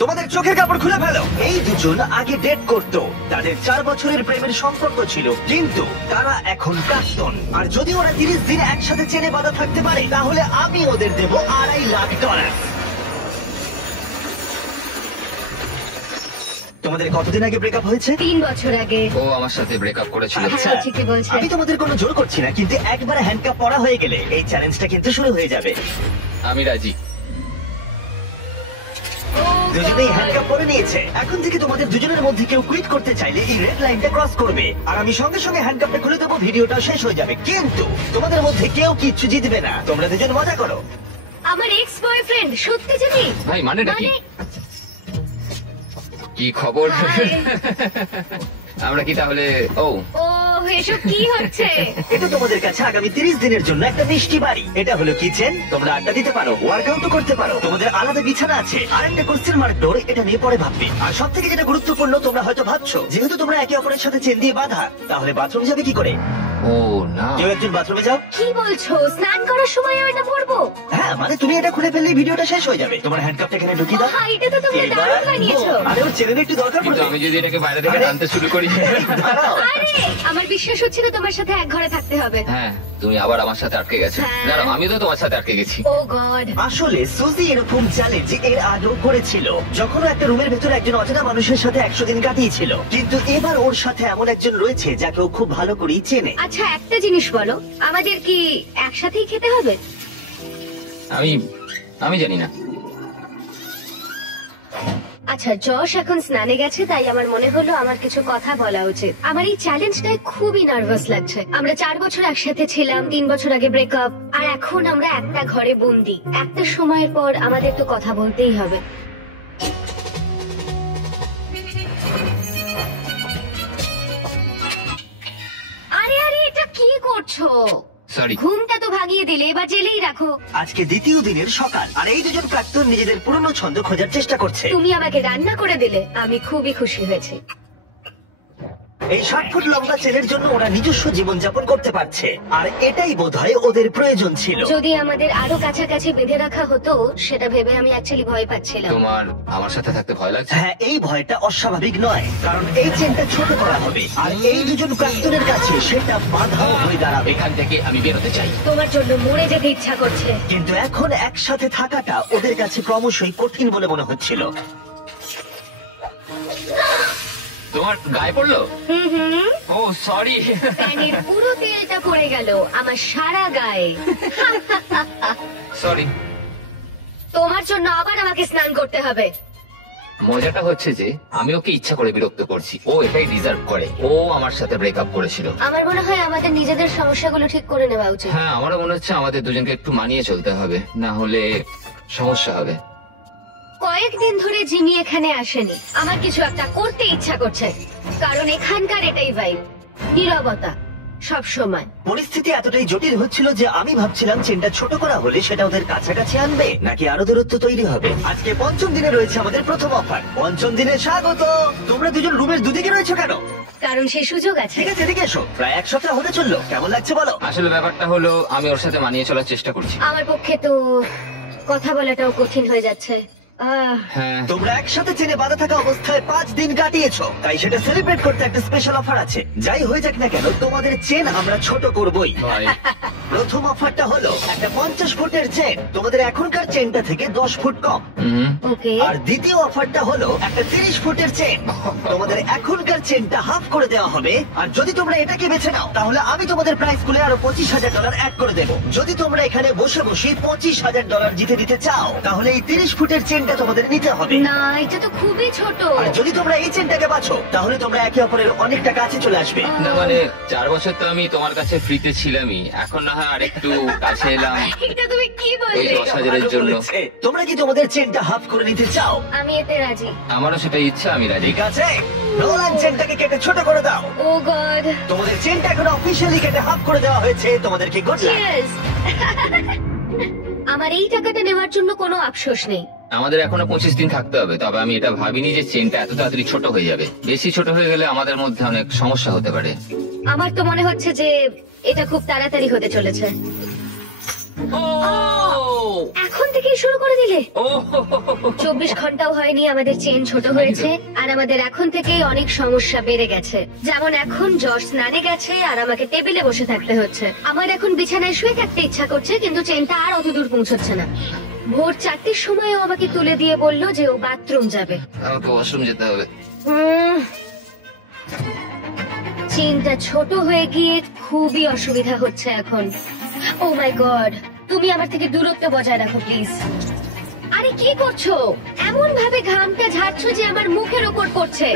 তোমাদের চোখের কাপড় খুলে ফেলো। এই দুজন আগে ডেট করত, তাদের 4 বছরের প্রেমের সম্পর্ক ছিল, কিন্তু তারা এখন প্রাক্তন। আর যদি ওরা 30 দিন একসাথে চেনে বাঁধা থাকতে পারে, তাহলে আমি ওদের দেবো $2.5 লাখ। তোমাদের কতদিন আগে ব্রেকআপ হয়েছে? 3 বছর আগে। ও আমার সাথে ব্রেকআপ করেছিল। আচ্ছা, হ্যাঁ, ঠিকই বলছে। আমি তোমাদের কোনো জোর করছি না, কিন্তু একবার হ্যান্ডকাপ পরা হয়ে গেলে এই চ্যালেঞ্জটা কিন্তু শুরু হয়ে যাবে। আমি রাজি। দুজনেই হ্যান্ডকাপ পরে নিয়েছে। এখন থেকে তোমাদের দুজনের মধ্যে কেউ কুইট করতে চাইলে এই রেড লাইনটা ক্রস করবে, আর আমি সঙ্গে সঙ্গে হ্যান্ডকাপটা খুলে দেবো, ভিডিওটা শেষ হয়ে যাবে। কিন্তু তোমাদের মধ্যে কেউ কিচ্ছু জিতবে না। তোমরা দুজন মজা করো। আমার এক্স বয়ফ্রেন্ড, সত্যি জানি। ভাই মানেটা কি? কি খবর? আমরা কি তাহলে? ও এসব কি হচ্ছে? এটা তোমাদের কাছে আগামী 30 দিনের জন্য একটা মিষ্টি বাড়ি। এটা হলো কিচেন, তোমরা আড্ডা দিতে পারো, ওয়ার্কআউট করতে পারো, তোমাদের আলাদা বিছানা আছে, আর একটা কোশ্চেন মার্ক ডোর, এটা নিয়ে পরে ভাববে। আর সব থেকে যেটা গুরুত্বপূর্ণ, তোমরা হয়তো ভাবছো যেহেতু তোমরা একে অপরের সাথে চেন দিয়ে বাঁধা, তাহলে বাথরুম যাবে কি করে? ও না, কেউ একজন বাথরুমে যাও। কি বলছো? স্নান করার সময় এটা পরবো? হ্যাঁ, মানে তুমি এটা খুলে ফেললেই ভিডিওটা শেষ হয়ে যাবে। তোমার হ্যান্ডকাপটা এখানে ঢুকিয়ে দাও। এটা তো তোমরা দারুণ বানিয়েছো। আরে ওর চেনের একটু দরকার কিন্তু পড়বে। আমি যদি এটাকে বাইরে থেকে টানতে শুরু করি। দাঁড়াও। আরে আমার বিশ্বাস হচ্ছে না তোমার সাথে এক ঘরে থাকতে হবে। হ্যাঁ, তুমি আবার আমার সাথে আটকে গেছো। হ্যাঁ। দাঁড়াও, আমি তো তোমার সাথে আটকে গেছি। ও গড। আসলে সুজি এরকম চ্যালেঞ্জ এর আগেও করেছিল, যখন একটা রুমের ভেতরে একজন অচেনা মানুষের সাথে 100 দিন কাটিয়েছিল। কিন্তু এবার ওর সাথে এমন একজন রয়েছে যাকে ও খুব ভালো করেই চেনে। আচ্ছা একটা জিনিস বলো, আমাদের কি একসাথেই খেতে হবে? আমি জানি না। আচ্ছা, যশ এখন স্নানে গেছে, তাই আমার মনে হলো আমার কিছু কথা বলা উচিত। আমার এই চ্যালেঞ্জটায় খুবই নার্ভাস লাগছে। আমরা 4 বছর একসাথে ছিলাম, 3 বছর আগে ব্রেকআপ, আর এখন আমরা একটা ঘরে বন্দি। একটা সময়ের পর আমাদের তো কথা বলতেই হবে। আরে আরে, এটা কি করছো? সরি। ঘুমটা তো ভাগিয়ে দিলে, এবার জেলেই রাখো। আজকে দ্বিতীয় দিনের সকাল, আর এই দুজন প্রাক্তন নিজেদের পুরনো ছন্দ খোঁজার চেষ্টা করছে। তুমি আমাকে রান্না করে দিলে, আমি খুবই খুশি হয়েছি। এই 60 ফুট লম্বা চেনের জন্য ওরা নিজস্ব জীবনযাপন করতে পারছে, আর এটাই বোধহয় ওদের প্রয়োজন ছিল। যদি আমাদের আরো কাছাকাছি বেঁধে রাখা হতো, সেটা ভেবে আমি অ্যাকচুয়ালি ভয় পাচ্ছিলাম। তোমার আমার সাথে থাকতে ভয় লাগছে? হ্যাঁ, এই ভয়টা অস্বাভাবিক নয়, কারণ এই চেনটা ছোট করা হবে, আর এই দুজন প্রাক্তনের কাছে সেটা বাধাও হয়ে দাঁড়াবে। এখান থেকে আমি বেরোতে চাই। তোমার জন্য মরে যেতে ইচ্ছা করছে। কিন্তু এখন একসাথে থাকাটা ওদের কাছে ক্রমশই কঠিন বলে মনে হচ্ছিল। তোমার গায়ে পড়লো? ও সরি। প্যানের পুরো তেলটা পড়ে গেল আমার সারা গায়ে। সরি। তোমার জন্য আবার আমাকে স্নান করতে হবে। মজাটা হচ্ছে যে আমি ওকে ইচ্ছা করে বিরক্ত করছি, ও এটাই ডিজার্ভ করে। ও আমার সাথে ব্রেকআপ করেছিল। আমার মনে হয় আমাদের নিজেদের সমস্যাগুলো ঠিক করে নেওয়া উচিত। হ্যাঁ, আমারও মনে হচ্ছে আমাদের দুজনকে একটু মানিয়ে চলতে হবে, না হলে সমস্যা হবে। কয়েকদিন ধরে জিমি এখানে আসেনি। আমার কিছু একটা করতে ইচ্ছা করছে, কারণ এখানকার এটাই ভাইব, নীরবতা সব সময়। পরিস্থিতি এতটাই জটিল হচ্ছিল যে আমি ভাবছিলাম চেনটা ছোট করা হলে সেটা ওদের কাছাকাছি আনবে, নাকি আরো দূরত্ব তৈরি হবে। আজকে পঞ্চম দিনে রয়েছে আমাদের প্রথম অফার। পঞ্চম দিনে স্বাগত। তোমরা দুজন রুমের দুদিকে রয়েছো কেন? কারণ সেই সুযোগ আছে। ঠিক আছে, এদিকে এসো। প্রায় 1 সপ্তাহ হতে চললো, কেমন লাগছে বলো? আসলে ব্যাপারটা হলো আমি ওর সাথে মানিয়ে চলার চেষ্টা করছি। আমার পক্ষে তো কথা বলাটাও কঠিন হয়ে যাচ্ছে। হ্যাঁ, তোমরা একসাথে চেনে বাঁধা থাকা অবস্থায় 5 দিন কাটিয়েছো, তাই সেটা সেলিব্রেট করতে একটা স্পেশাল অফার আছে। যাই হয়ে যাক না কেন, তোমাদের চেন আমরা ছোট করবই। ভাই। প্রথম অফারটা হলো একটা 50 ফুটের চেন, তোমাদের এখনকার চেনটা থেকে 10 ফুট কম। ওকে। আর দ্বিতীয় অফারটা হলো একটা 30 ফুটের চেন, তোমাদের এখনকার চেনটা হাফ করে দেওয়া হবে। আর যদি তোমরা এটাকে বেছে নাও, তাহলে আমি তোমাদের প্রাইস গুলো আরো $25,000 অ্যাড করে দেবো। যদি তোমরা এখানে বসে বসে $25,000 জিতে দিতে চাও, তাহলে এই 30 ফুটের চেনটা তোমাদের নিতে হবে। না, এটা তো খুবই ছোট। আর যদি তোমরা এই চেনটাকে বাছো, তাহলে তোমরা একে অপরের অনেকটা কাছে চলে আসবে। না মানে 4 বছর তো আমি তোমার কাছে ফ্রিতে ছিলামই, এখন না হয় আরেকটু কাছে এলাম। এটা তুমি কি এই বললে? 10,000-এর জন্য। তোমরা কি তোমাদের চেনটা হাফ করে নিতে চাও? আমি এতে রাজি। আমারও সেটা ইচ্ছা, আমি রাজি। ঠিক আছে, নোলান চেনটাকে কেটে ছোট করে দাও। ও গড। তোমাদের চেনটা এখন অফিসিয়ালি কেটে হাফ করে দেওয়া হয়েছে। তোমাদেরকে গুড লাক। চিয়ার্স। আমার এই টাকাটা নেওয়ার জন্য কোনো আফসোস নেই। আমাদের এখনো 25 দিন থাকতে হবে, তবে আমি এটা ভাবিনি যে চেনটা এত তাড়াতাড়ি ছোট হয়ে যাবে। বেশি ছোট হয়ে গেলে আমাদের মধ্যে অনেক সমস্যা হতে পারে। আমার তো মনে হচ্ছে যে এটা খুব তাড়াতাড়ি হতে চলেছে। এখন থেকেই শুরু করে দিলে? ও 24 ঘন্টাও হয়নি আমাদের চেন ছোট হয়েছে, আর আমাদের এখন থেকেই অনেক সমস্যা বেড়ে গেছে। যেমন এখন জর্জ স্নানে গেছে আর আমাকে টেবিলে বসে থাকতে হচ্ছে। আমার এখন বিছানায় শুয়ে থাকতে ইচ্ছা করছে, কিন্তু চেনটা আর অত দূর পৌঁছচ্ছে না। ভোর 4টের সময়ও আমাকে তুলে দিয়ে বলল যে ও বাথরুম যাবে। আমাকে ওয়াশরুম যেতে হবে। চেনটা ছোট হয়ে গিয়ে খুবই অসুবিধা হচ্ছে এখন। ও মাই গড, তুমি আমার থেকে দূরত্ব বজায় রাখো প্লিজ। আরে কি করছো? এমন ভাবে ঘামটা ঝাড়ছো যে আমার মুখের উপর পড়ছে।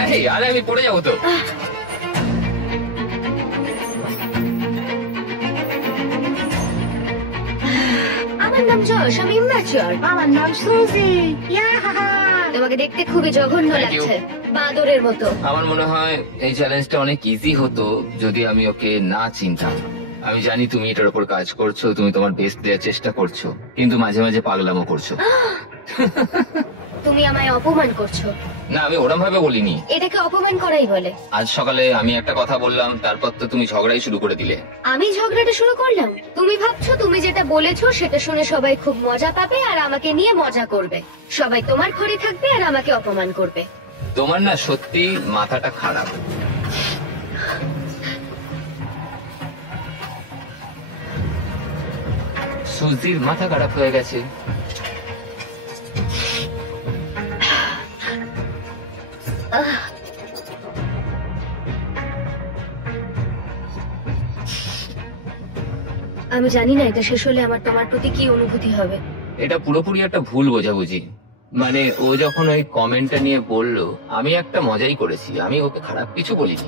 আরে আমি পড়ে যাবো তো। আমার নাম যশ, আমি ইম্যাচিওর। আমার নাম সুজি। তোমাকে দেখতে খুবই জঘন্য Thank you. লাগছে, বাঁদরের মতো। আমার মনে হয় এই চ্যালেঞ্জটা অনেক ইজি হতো যদি আমি ওকে না চিনতাম। আমি জানি তুমি এটার উপর কাজ করছো, তুমি তোমার বেস্ট দেওয়ার চেষ্টা করছো, কিন্তু মাঝে মাঝে পাগলামো করছো। তুমি আমায় অপমান করছো। না, আমি ওরম ভাবে বলিনি। এটাকে অপমান করাই বলে। আজ সকালে আমি একটা কথা বললাম, তারপর তো তুমি ঝগড়াই শুরু করে দিলে। আমি ঝগড়াটা শুরু করলাম? তুমি ভাবছো তুমি যেটা বলেছো সেটা শুনে সবাই খুব মজা পাবে আর আমাকে নিয়ে মজা করবে। সবাই তোমার ঘরে থাকবে আর আমাকে অপমান করবে। তোমার না সত্যি মাথাটা খারাপ। সুজির মাথা খারাপ হয়ে গেছে। আমি জানি না এটা শেষ হলে আমার তোমার প্রতি কি অনুভূতি হবে। এটা পুরোপুরি একটা ভুল বোঝাবুঝি। মানে ও যখন ওই কমেন্টটা নিয়ে বললো, আমি একটা মজাই করেছি, আমি ওকে খারাপ কিছু বলিনি।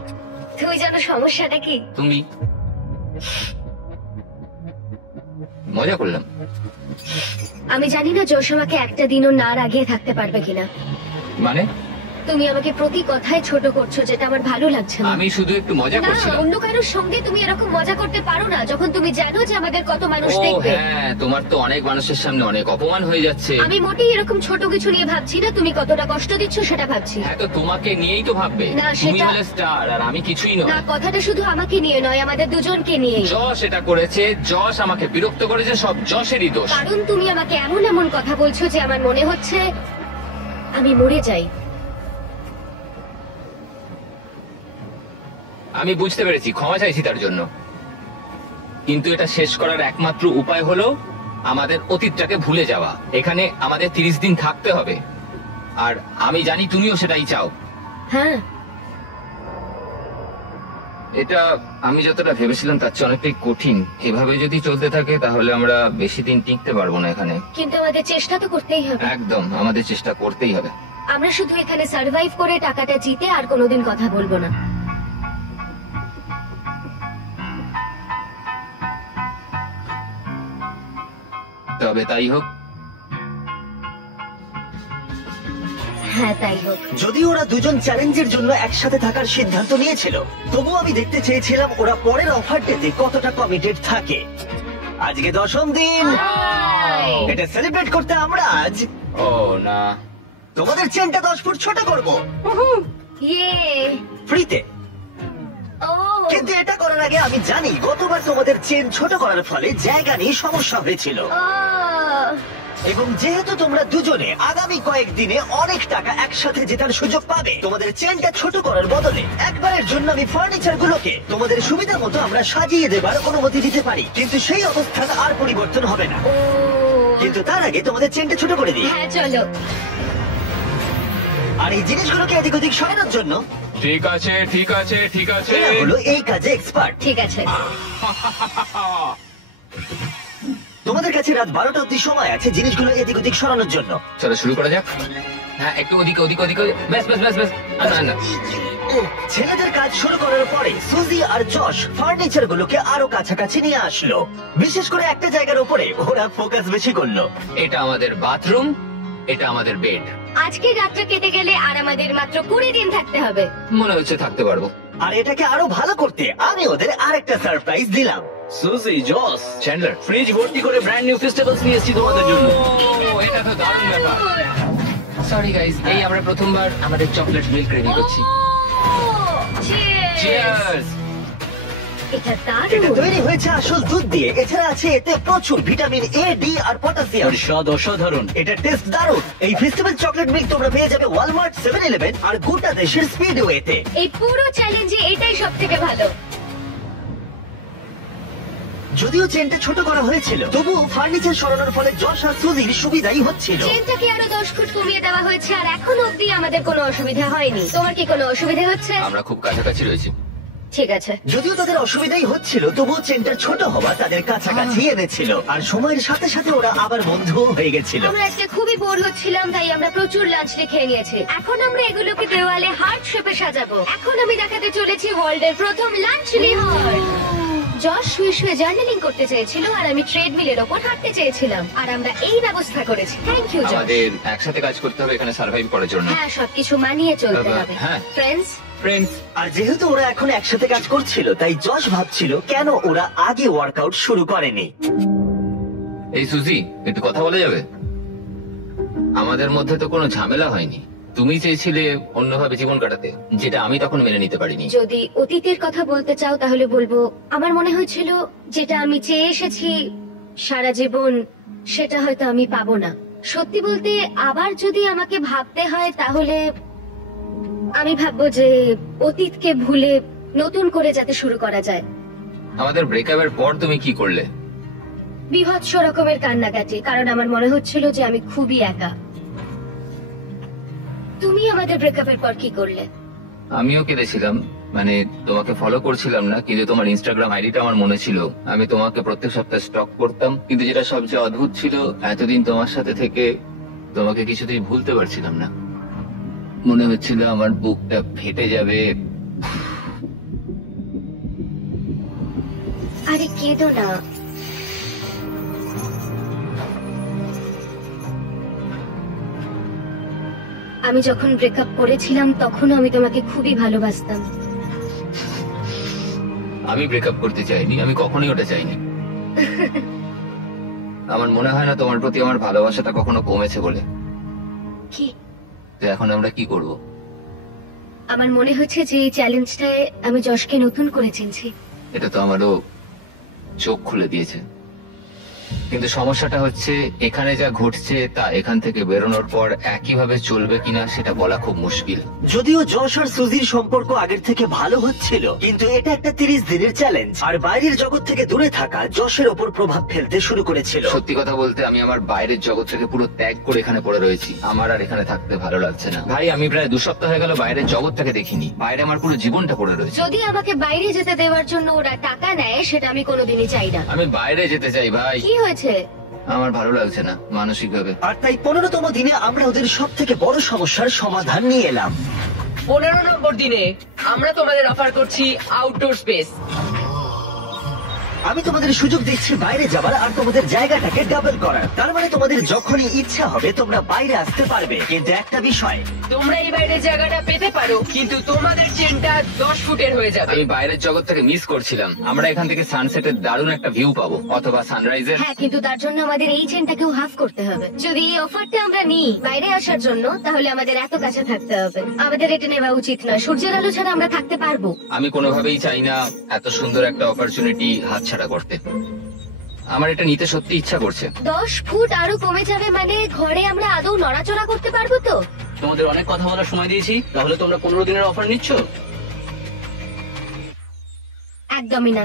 তুমি জানো সমস্যাটা কি? তুমি মজা করলাম। আমি জানি না যশ আমাকে একটা দিনও না রাগিয়ে থাকতে পারবে কিনা। মানে তুমি আমাকে প্রতি কথায় ছোট করছো, যেটা আমার ভালো লাগছে না। আমি শুধু একটু মজা না, করছিলাম। অন্য কারোর সঙ্গে তুমি এরকম মজা করতে পারো না যখন তুমি জানো যে আমাদের কত মানুষ ও দেখবে। হ্যাঁ, তোমার তো অনেক মানুষের সামনে অনেক অপমান হয়ে যাচ্ছে। আমি মোটেই এরকম ছোট কিছু নিয়ে ভাবছি না, তুমি কতটা কষ্ট দিচ্ছ সেটা ভাবছি। হ্যাঁ, তো তোমাকে নিয়েই তো ভাববে। না, তুমি সেটা- হলে স্টার আর আমি কিছুই না, নয়। কথাটা শুধু আমাকে নিয়ে নয়, আমাদের দুজনকে নিয়ে। যশ এটা করেছে, যশ আমাকে বিরক্ত করেছে, সব যশেরই দোষ। কারণ তুমি আমাকে এমন এমন কথা বলছো যে আমার মনে হচ্ছে আমি মরে যাই। আমি বুঝতে পেরেছি, ক্ষমা চাইছি তার জন্য। কিন্তু এটা শেষ করার একমাত্র উপায় হলো আমাদের অতীতটাকে ভুলে যাওয়া। এখানে আমাদের 30 দিন থাকতে হবে, আর আমি জানি তুমিও সেটাই চাও। হ্যাঁ, এটা আমি যতটা ভেবেছিলাম তার চেয়ে অনেকটাই কঠিন। এভাবে যদি চলতে থাকে তাহলে আমরা বেশি দিন টিকতে পারবো না এখানে। কিন্তু আমাদের চেষ্টা তো করতেই হবে। একদম, আমাদের চেষ্টা করতেই হবে। আমরা শুধু এখানে সার্ভাইভ করে টাকাটা জিতে আর কোনোদিন কথা বলবো না। তবে তাই হোক। হ্যাঁ, তাই হোক। যদি ওরা দুজন চ্যালেঞ্জের জন্য একসাথে থাকার সিদ্ধান্ত নিয়েছিল, তবুও আমি দেখতে চেয়েছিলাম ওরা পরের অফারটাতে কতটা কমিটেড থাকে। আজকে 10ম দিন। হাই! এটা সেলিব্রেট করতে আমরা আজ ও না, তোমাদের চেনটা 10 ফুট ছোট করব ইয়ে! ফ্রিতে। ও! কিন্তু এটা করার আগে আমি জানি গতবার তোমাদের চেন ছোট করার ফলে জায়গা নিয়ে সমস্যা হয়েছিল, ও! এবং যেহেতু তোমরা দুজনে আগামী কয়েকদিনে অনেক টাকা একসাথে জেতার সুযোগ পাবে, তোমাদের চেনটা ছোট করার বদলে একবারের জন্য আমি ফার্নিচার গুলোকে তোমাদের সুবিধা মতো আমরা সাজিয়ে দেবার অনুমতি দিতে পারি। কিন্তু সেই অবস্থান আর পরিবর্তন হবে না। ও! কিন্তু তার আগে তোমাদের চেনটা ছোট করে দিই। হ্যাঁ, চলো। আর এই জিনিসগুলোকে এদিক ওদিক সরানোর জন্য ঠিক আছে ঠিক আছে ঠিক আছে। এরা হলো এই কাজে এক্সপার্ট। ঠিক আছে। তোমাদের কাছে রাত 12টা অব্দি সময় আছে জিনিসগুলো এদিক ওদিক সরানোর জন্য। চলো শুরু করা যাক। হ্যাঁ, একটু ওদিকে ওদিকে ওদিকে। ব্যাস ব্যাস ব্যাস ব্যাস। না না, ছেলেদের কাজ শুরু করার পরে সুজি আর যশ ফার্নিচার গুলোকে আরো কাছাকাছি নিয়ে আসলো। বিশেষ করে একটা জায়গার উপরে ওরা ফোকাস বেশি করলো। এটা আমাদের বাথরুম, এটা আমাদের বেড। আজকে রাতটা কেটে গেলে আর আমাদের মাত্র 20 দিন থাকতে হবে। মনে হচ্ছে থাকতে পারবো। আর এটাকে আরো ভালো করতে আমি ওদের আরেকটা সারপ্রাইজ দিলাম। সুজি, জস, চ্যান্ডলার, ফ্রিজ ভর্তি করে ব্র্যান্ড নিউ ফেস্টিভ্যালস নিয়ে এসেছি তোমাদের জন্য। ও, এটা তো দারুণ ব্যাপার। সরি গাইস, এই আমরা প্রথমবার আমাদের চকলেট মিল্ক রেডি করছি। Cheers! চিয়ার্স। এটা এটা দারুণ। তৈরি হয়েছে আসল দুধ দিয়ে। এছাড়া আছে এতে প্রচুর ভিটামিন এ, ডি আর পটাশিয়াম। এর স্বাদ অসাধারণ। এটা টেস্ট দারুণ। এই ফেস্টিভ্যাল চকলেট মিল্ক তোমরা পেয়ে যাবে ওয়ালমার্ট, 7-Eleven আর গোটা দেশের স্পিডওয়েতে। এই পুরো চ্যালেঞ্জে এটাই সব থেকে ভালো। যদিও চেনটা ছোট করা হয়েছিল, তবুও ফার্নিচার সরানোর ফলে যশ আর সুজির সুবিধাই হচ্ছিল। চেনটাকে আরো 10 ফুট কমিয়ে দেওয়া হয়েছে আর এখন অব্দি আমাদের কোনো অসুবিধা হয়নি। তোমার কি কোনো অসুবিধা হচ্ছে? আমরা খুব কাছাকাছি রয়েছি। ঠিক আছে। যদিও তাদের অসুবিধাই হচ্ছিল, তবুও চেনটা ছোট হওয়া তাদের কাছাকাছি এনেছিল। আর সময়ের সাথে সাথে ওরা আবার বন্ধুও হয়ে গেছিল। আমরা আজকে খুবই বোর হচ্ছিলাম, তাই আমরা প্রচুর লাঞ্চ খেয়ে নিয়েছি। এখন আমরা এগুলোকে দেওয়ালে হার্ট শেপে সাজাবো। এখন আমি দেখাতে চলেছি ওয়ার্ল্ডের প্রথম লাঞ্চলি হার্ট। জশ শুয়ে শুয়ে জার্নালিং করতে চেয়েছিল আর আমি ট্রেডমিলের ওপর হাঁটতে চেয়েছিলাম, আর আমরা এই ব্যবস্থা করেছি। Thank you Josh. আমাদের একসাথে কাজ করতে হবে এখানে সার্ভাইভ করার জন্য। হ্যাঁ, সবকিছু মানিয়ে চলতে হবে। হ্যাঁ। ফ্রেন্ডস, ফ্রেন্ডস, আর যেহেতু ওরা এখন একসাথে কাজ করছিল, তাই যশ ভাবছিল কেন ওরা আগে ওয়ার্কআউট শুরু করেনি। এই সুজি, একটু কথা বলা যাবে? আমাদের মধ্যে তো কোনো ঝামেলা হয়নি। তুমি চেয়েছিলে অন্যভাবে জীবন কাটাতে, যেটা আমি তখন মেনে নিতে পারিনি। যদি অতীতের কথা বলতে চাও তাহলে বলবো আমার মনে হয়েছিল যেটা আমি চেয়ে এসেছি সারা জীবন, সেটা হয়তো আমি পাবো না। সত্যি বলতে আবার যদি আমাকে ভাবতে হয় তাহলে আমি ভাববো যে অতীতকে ভুলে নতুন করে যাতে শুরু করা যায়। আমাদের ব্রেকআপের পর তুমি কি করলে? বীভৎস রকমের কান্নাকাটি, কারণ আমার মনে হচ্ছিল যে আমি খুবই একা। তুমি আমাদের ব্রেকআপের পর কি করলে? আমিও কেঁদেছিলাম। মানে তোমাকে ফলো করছিলাম না, কিন্তু তোমার ইনস্টাগ্রাম আইডিটা আমার মনে ছিল। আমি তোমাকে প্রত্যেক সপ্তাহে স্টক করতাম, কিন্তু যেটা সবচেয়ে অদ্ভুত ছিল, এতদিন তোমার সাথে থেকে তোমাকে কিছুতেই ভুলতে পারছিলাম না। মনে হচ্ছিল আমার বুকটা ফেটে যাবে। আরে কেঁদো না। আমি যখন ব্রেকআপ করেছিলাম তখনও আমি তোমাকে খুবই ভালোবাসতাম। আমি ব্রেকআপ করতে চাইনি, আমি কখনোই ওটা চাইনি। আমার মনে হয় না তোমার প্রতি আমার ভালোবাসাটা কখনো কমেছে বলে। কি? তো এখন আমরা কি করব? আমার মনে হচ্ছে যে এই চ্যালেঞ্জটায় আমি যশকে নতুন করে চিনছি। এটা তো আমারও চোখ খুলে দিয়েছে, কিন্তু সমস্যাটা হচ্ছে এখানে যা ঘটছে তা এখান থেকে বেরোনোর পর একইভাবে চলবে কিনা সেটা বলা খুব মুশকিল। যদিও যশ আর সুজির সম্পর্ক আগের থেকে ভালো হচ্ছিল, কিন্তু এটা একটা 30 দিনের চ্যালেঞ্জ, আর বাইরের জগৎ থেকে দূরে থাকা যশের ওপর প্রভাব ফেলতে শুরু করেছিল। সত্যি কথা বলতে আমি আমার বাইরের জগৎ থেকে পুরো ত্যাগ করে এখানে পড়ে রয়েছি। আমার আর এখানে থাকতে ভালো লাগছে না। ভাই, আমি প্রায় 2 সপ্তাহ হয়ে গেল বাইরের জগৎটাকে দেখিনি। বাইরে আমার পুরো জীবনটা পড়ে রয়েছে। যদি আমাকে বাইরে যেতে দেওয়ার জন্য ওরা টাকা নেয় সেটা আমি কোনোদিনই চাই না। আমি বাইরে যেতে চাই ভাই। কি হয়েছে? আমার ভালো লাগছে না মানসিকভাবে। আর তাই 15তম দিনে আমরা ওদের সব থেকে বড় সমস্যার সমাধান নিয়ে এলাম। 15 নম্বর দিনে আমরা তোমাদের অফার করছি আউটডোর স্পেস। আমি তোমাদের সুযোগ দিচ্ছি বাইরে যাবার আর তোমাদের জায়গাটাকে ডাবল করার। তার মানে তোমাদের যখনই ইচ্ছা হবে তোমরা বাইরে আসতে পারবে, কিন্তু একটা বিষয়, তোমরা এই বাইরের জায়গাটা পেতে পারো, কিন্তু তোমাদের চেনটা 10 ফুটের হয়ে যাবে। আমি বাইরের জগৎ থেকে মিস করছিলাম। আমরা এখান থেকে সানসেটের দারুণ একটা ভিউ পাবো, অথবা সানরাইজের। হ্যাঁ, কিন্তু তার জন্য আমাদের এই চেনটাকেও হাফ করতে হবে। যদি এই অফারটা আমরা নিই বাইরে আসার জন্য, তাহলে আমাদের এত কাছে থাকতে হবে। আমাদের এটা নেওয়া উচিত নয়। সূর্যের আলো ছাড়া আমরা থাকতে পারবো? আমি কোনোভাবেই চাই না এত সুন্দর একটা অপরচুনিটি হাতছাড়া করতে। আমার এটা নিতে সত্যি ইচ্ছা করছে। 10 ফুট আরো কমে যাবে মানে ঘরে আমরা আদৌ নড়াচড়া করতে পারবো তো? তোমাদের অনেক কথা বলার সময় দিয়েছি, তাহলে তোমরা 15 দিনের অফার নিচ্ছ? একদমই না।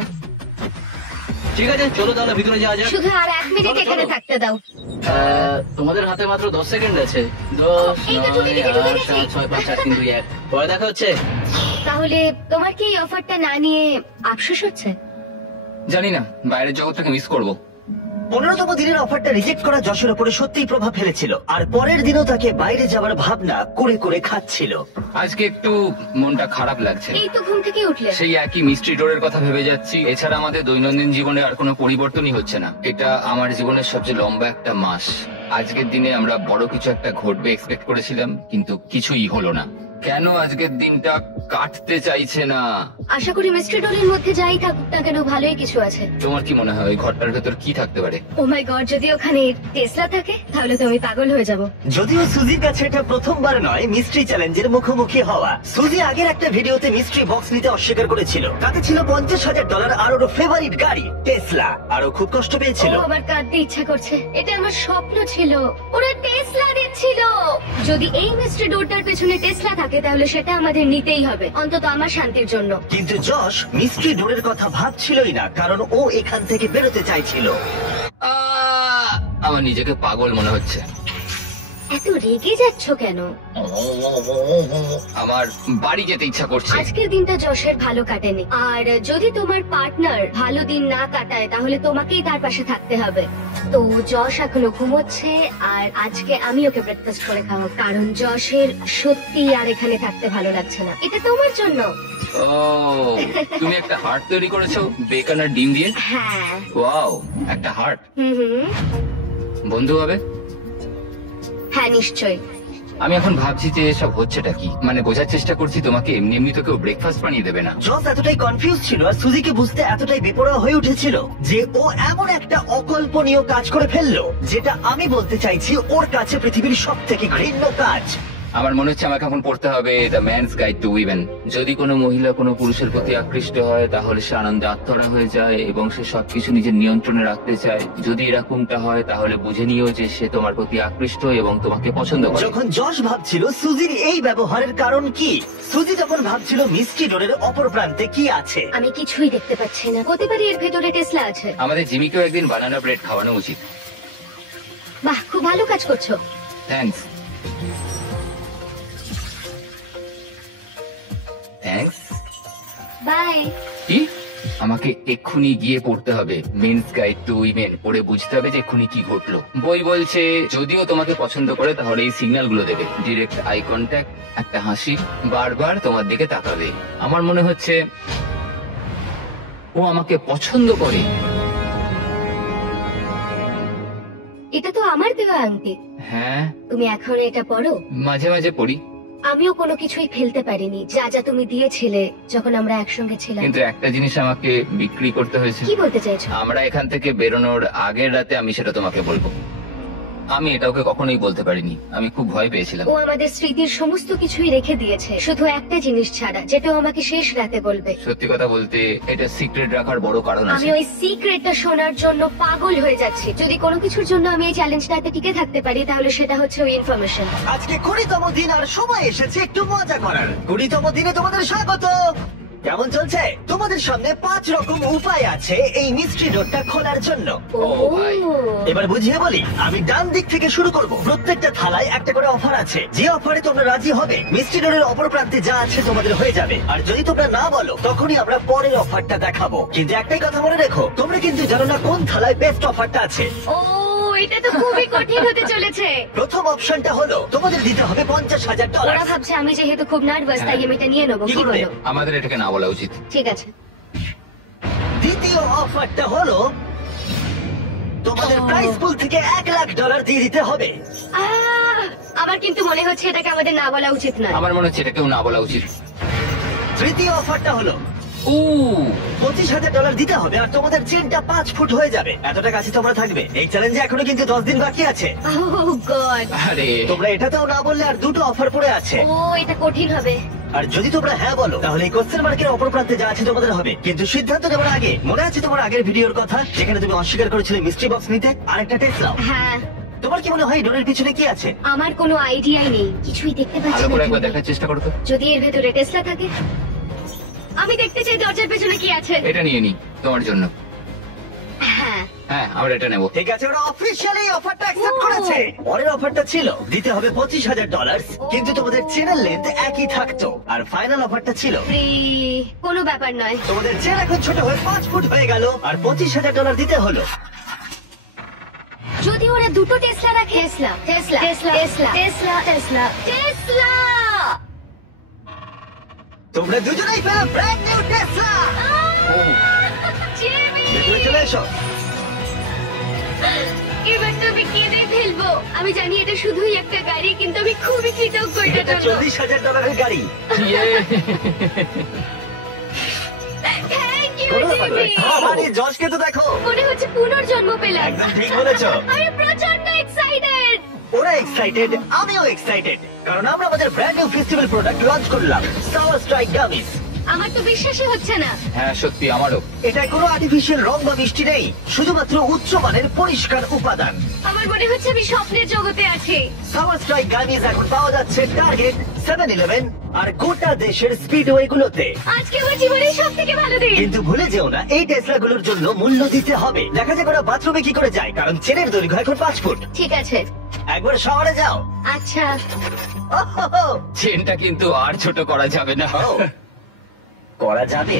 ঠিক আছে, চলো তাহলে ভিতরে যাওয়া যাক। শুধু আর 1 মিনিট এখানে থাকতে দাও। তোমাদের হাতে মাত্র 10 সেকেন্ড আছে। 10, এই তো ঢুকে 9, গেছি, ঢুকে 8, গেছি। 7, 6, 5, 4, 3, 2, 1। পরে দেখা হচ্ছে। তাহলে তোমার কি এই অফারটা না নিয়ে আফসোস হচ্ছে? জানি না, বাইরের জগৎটাকে মিস করব। 15তম দিনের অফারটা রিজেক্ট করা যশের উপরে সত্যিই প্রভাব ফেলেছিল, আর পরের দিনও তাকে বাইরে যাওয়ার ভাবনা করে করে খাচ্ছিল। আজকে একটু মনটা খারাপ লাগছে। এই তো ঘুম থেকে উঠলে। সেই একই মিস্ট্রি ডোরের কথা ভেবে যাচ্ছি। এছাড়া আমাদের দৈনন্দিন জীবনে আর কোনো পরিবর্তনই হচ্ছে না। এটা আমার জীবনের সবচেয়ে লম্বা একটা মাস। আজকের দিনে আমরা বড় কিছু একটা ঘটবে এক্সপেক্ট করেছিলাম, কিন্তু কিছুই হলো না। কেন আজকের দিনটা কাটতে চাইছে না? আশা করি মিস্ট্রি ডোরের মধ্যে যাই থাকুক না কেন ভালোই কিছু আছে। তোমার কি মনে হয় ওই ঘরটার ভেতর কি থাকতে পারে? ও মাই গড, যদি ওখানে টেসলা থাকে তাহলে তো আমি পাগল হয়ে যাব। যদিও সুজির কাছে এটা প্রথমবার নয় মিস্ট্রি চ্যালেঞ্জের মুখোমুখি হওয়া। সুজি আগের একটা ভিডিওতে মিস্ট্রি বক্স নিতে অস্বীকার করেছিল। তাতে ছিল $50,000 আর ওর ফেভারিট গাড়ি টেসলা। আর ও খুব কষ্ট পেয়েছিল। ও আমার কাঁদতে ইচ্ছা করছে। এটা আমার স্বপ্ন ছিল, ওরা টেসলা দিচ্ছিল। যদি এই মিস্ট্রি ডোরটার পেছনে টেসলা থাকে তাহলে সেটা আমাদের নিতেই হবে, অন্তত আমার শান্তির জন্য। কিন্তু যশ মিস্ট্রি ডোরের কথা ভাবছিলই না, কারণ ও এখান থেকে বেরোতে চাইছিল। আমার নিজেকে পাগল মনে হচ্ছে। এত রেগে যাচ্ছ কেন? আমার বাড়ি যেতে ইচ্ছা করছে। আজকের দিনটা যশের ভালো কাটেনি, আর যদি তোমার পার্টনার ভালো দিন না কাটায় তাহলে তোমাকেই তার পাশে থাকতে হবে। তো যশ এখনো ঘুমোচ্ছে, আর আজকে আমি ওকে ব্রেকফাস্ট করে খাওয়াবো, কারণ যশের সত্যি আর এখানে থাকতে ভালো লাগছে না। এটা তোমার জন্য। ও, তুমি একটা হার্ট তৈরি করেছো বেকন আর ডিম দিয়ে? হ্যাঁ। ওয়াও, একটা হার্ট। হুম। বন্ধু হবে? হ্যাঁ নিশ্চয়ই। আমি এখন ভাবছি যে এসব হচ্ছেটা কি। মানে বোঝার চেষ্টা করছি তোমাকে এমনি এমনি তো কেউ ব্রেকফাস্ট বানিয়ে দেবে না। জস এতটাই কনফিউজ ছিল আর সুজিকে বুঝতে এতটাই বেপরোয়া হয়ে উঠেছিল যে ও এমন একটা অকল্পনীয় কাজ করে ফেললো, যেটা আমি বলতে চাইছি ওর কাছে পৃথিবীর সব থেকে ঘৃণ্য কাজ। আমার মনে হচ্ছে আমাকে এখন পড়তে হবে the man's guide to women. যদি কোনো মহিলা কোনো পুরুষের প্রতি আকৃষ্ট হয় তাহলে সে আনন্দে আত্মহারা হয়ে যায় এবং সে সবকিছু নিজের নিয়ন্ত্রণে রাখতে চায়। যদি এরকমটা হয় তাহলে বুঝে নিও যে সে তোমার প্রতি আকৃষ্ট এবং তোমাকে পছন্দ করে। যখন যশ ভাবছিল সুজির এই ব্যবহারের কারণ কি, সুজি তখন ভাবছিল মিস্ট্রি ডোরের অপর প্রান্তে কি আছে। আমি কিছুই দেখতে পাচ্ছি না। হতে পারে এর ভেতরে টেসলা আছে। আমাদের জিমিকেও একদিন বানানা ব্রেড খাওয়ানো উচিত। বাহ, খুব ভালো কাজ করছো। থ্যাঙ্কস। থ্যাঙ্কস। বাই। কি? আমাকে এক্ষুনি গিয়ে পড়তে হবে মেন্স গাইড টু উইমেন, পড়ে বুঝতে হবে যে এক্ষুনি কি ঘটলো। বই বলছে যদিও তোমাকে পছন্দ করে তাহলে এই সিগন্যাল গুলো দেবে: ডিরেক্ট আই কন্ট্যাক্ট, একটা হাসি, বারবার তোমার দিকে তাকাবে। আমার মনে হচ্ছে ও আমাকে পছন্দ করে। এটা তো আমার দেওয়া আংটি। হ্যাঁ, তুমি এখন এটা পরো? মাঝে মাঝে পড়ি। আমিও কোনো কিছুই ফেলতে পারিনি যা যা তুমি দিয়েছিলে যখন আমরা একসঙ্গে ছিলাম। কিন্তু একটা জিনিস আমাকে বিক্রি করতে হয়েছে। কি বলতে চাইছো? আমরা এখান থেকে বেরোনোর আগের রাতে আমি সেটা তোমাকে বলবো। আমি এটা ওকে কখনোই বলতে পারিনি, আমি খুব ভয় পেয়েছিলাম। ও আমাদের স্মৃতির সমস্ত কিছুই রেখে দিয়েছে, শুধু একটা জিনিস ছাড়া, যেটা ও আমাকে শেষ রাতে বলবে। সত্যি কথা বলতে এটা সিক্রেট রাখার বড় কারণ আছে। আমি ওই সিক্রেটটা শোনার জন্য পাগল হয়ে যাচ্ছি। যদি কোনো কিছুর জন্য আমি এই চ্যালেঞ্জটাতে টিকে থাকতে পারি তাহলে সেটা হচ্ছে ওই ইনফরমেশন। আজকে 20তম দিন আর সময় এসেছে একটু মজা করার। 20তম দিনে তোমাদের স্বাগত। কেমন চলছে? তোমাদের সামনে 5 রকম উপায় আছে এই মিস্ট্রি ডোরটা খোলার জন্য। ও ভাই। এবার বুঝিয়ে বলি, আমি ডান দিক থেকে শুরু করব। প্রত্যেকটা থালায় একটা করে অফার আছে। যে অফারে তোমরা রাজি হবে মিস্ট্রি ডোরের অপর প্রান্তে যা আছে তোমাদের হয়ে যাবে। আর যদি তোমরা না বলো তখনই আমরা পরের অফারটা দেখাবো। কিন্তু একটাই কথা মনে রেখো, তোমরা কিন্তু জানো না কোন থালায় বেস্ট অফারটা আছে। ও, এটা তো খুবই কঠিন হতে চলেছে। প্রথম অপশনটা হলো তোমাদের দিতে হবে $50,000। ওরা ভাবছে আমি যেহেতু খুব নার্ভাস তাই আমি এটা নিয়ে নেবো। কি কি করবে? বলো? আমাদের এটাকে না বলা উচিত। ঠিক আছে। দ্বিতীয় অফারটা হলো তোমাদের প্রাইস পুল থেকে $1,00,000 দিয়ে দিতে হবে। আমার কিন্তু মনে হচ্ছে এটাকে আমাদের না বলা উচিত নয়। আমার মনে হচ্ছে এটাকেও না বলা উচিত। তৃতীয় অফারটা হলো $25,000 দিতে হবে আর তোমাদের চেনটা 5 ফুট হয়ে যাবে। এতটা কাছে তোমরা থাকবে। এই চ্যালেঞ্জে এখনো কিন্তু 10 দিন বাকি আছে। Oh God! আরে তোমরা এটাতেও না বললে আর দুটো অফার পড়ে আছে। ও, এটা কঠিন হবে। আর যদি তোমরা হ্যাঁ বলো তাহলে এই কোশ্চেন মার্কের অপর প্রান্তে যা আছে তোমাদের হবে। কিন্তু সিদ্ধান্ত নেওয়ার আগে মনে আছে তোমার আগের ভিডিওর কথা যেখানে তুমি অস্বীকার করেছিলে মিস্ট্রি বক্স নিতে আরেকটা টেসলা? হ্যাঁ। তোমার কি মনে হয় ডোরের পিছনে কি আছে? আমার কোনো আইডিয়াই নেই, কিছুই দেখতে পাচ্ছি ভালো করে না। একবার দেখার চেষ্টা করো তো। যদি এর ভেতরে টেসলা থাকে, আমি দেখতে চাই দরজার পেছনে কি আছে। এটা নিয়ে নি তোমার জন্য। হ্যাঁ। হ্যাঁ, আমরা এটা নেবো। ঠিক আছে, ওরা অফিশিয়ালি অফারটা অ্যাকসেপ্ট ও। করেছে। পরের অফারটা ছিল দিতে হবে $25,000 কিন্তু তোমাদের চেনের লেন্থ একই থাকতো। আর ফাইনাল অফারটা ছিল কোনো ব্যাপার নয়। তোমাদের চেন এখন ছোট হয়ে 5 ফুট হয়ে গেল আর $25,000 দিতে হলো। যদি ওরা দুটো টেসলা রাখে। Tesla Tesla Tesla Tesla Tesla Tesla Tesla. তোমরা দুজনেই পেলে ব্র্যান্ড নিউ টেসলা। জিমি, ভেতরে চলে এসো। এবার তো আমি কেঁদে ফেলবো। আমি জানি এটা শুধুই একটা গাড়ি, কিন্তু আমি খুবই কৃতজ্ঞ এটার এটা জন্য। $40,000 গাড়ি। ইয়ে। কোনো ব্যাপার নয়। জিমি। আরে যশকে তো দেখো। মনে হচ্ছে পুনর্জন্ম পেলাম। একদম ঠিক বলেছো। আমি প্রচন্ড এক্সাইটেড। ওরা এক্সাইটেড, আমিও এক্সাইটেড, কারণ আমরা আমাদের brand new festival product launch করলাম, সাওয়ার স্ট্রাইক গামিস। আমার তো বিশ্বাসই হচ্ছে না। হ্যাঁ সত্যি আমারও। এটায় কোনো আর্টিফিশিয়াল রং বা মিষ্টি নেই, শুধুমাত্র উচ্চমানের পরিষ্কার উপাদান। আমার মনে হচ্ছে আমি স্বপ্নের জগতে আছি। সাওয়ার স্ট্রাইক গামিস এখন পাওয়া যাচ্ছে টার্গেট, 7-Eleven আর গোটা দেশের স্পিডওয়ে গুলোতে। আজকে আমার জীবনের সবথেকে ভালো দিন। কিন্তু ভুলে যেও না, এই টেসলা গুলোর জন্য মূল্য দিতে হবে। দেখা যাক ওরা বাথরুমে কি করে যায়, কারণ চেনের দৈর্ঘ্য এখন 5 ফুট। ঠিক আছে। একবার শহরে যাও। আচ্ছা, ওহো, চেনটা কিন্তু আর ছোট করা যাবে না। ও, করা যাবে।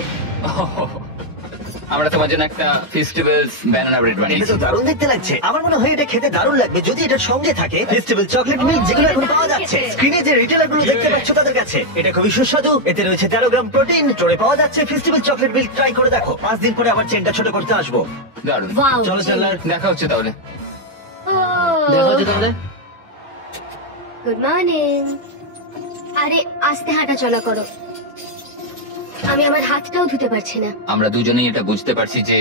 আমরা তোমার জন্য একটা ফেস্টিভ্যালস ব্যানানা ব্রেড এটা বানিয়েছি। তো দারুণ দেখতে লাগছে। আমার মনে হয় এটা খেতে দারুণ লাগবে যদি এটার সঙ্গে থাকে ফেস্টিভ্যাল চকলেট মিল্ক, যেগুলো এখন পাওয়া যাচ্ছে স্ক্রিনে যে রিটেলার গুলো দেখতে পাচ্ছ তাদের কাছে। এটা খুবই সুস্বাদু, এতে রয়েছে 13 গ্রাম প্রোটিন। স্টোরে পাওয়া যাচ্ছে ফেস্টিভ্যাল চকলেট মিল্ক, ট্রাই করে দেখো। 5 দিন পরে আবার চেনটা ছোট করতে আসবো। দারুণ। ওয়াও। চলো চালার। দেখা হচ্ছে তাহলে। দেখা হচ্ছে তাহলে। Good morning. আরে আস্তে হাঁটা চলা করো, আমি আমার হাতটাও ধুতে পারছি না। আমরা দুজনেই এটা বুঝতে পারছি যে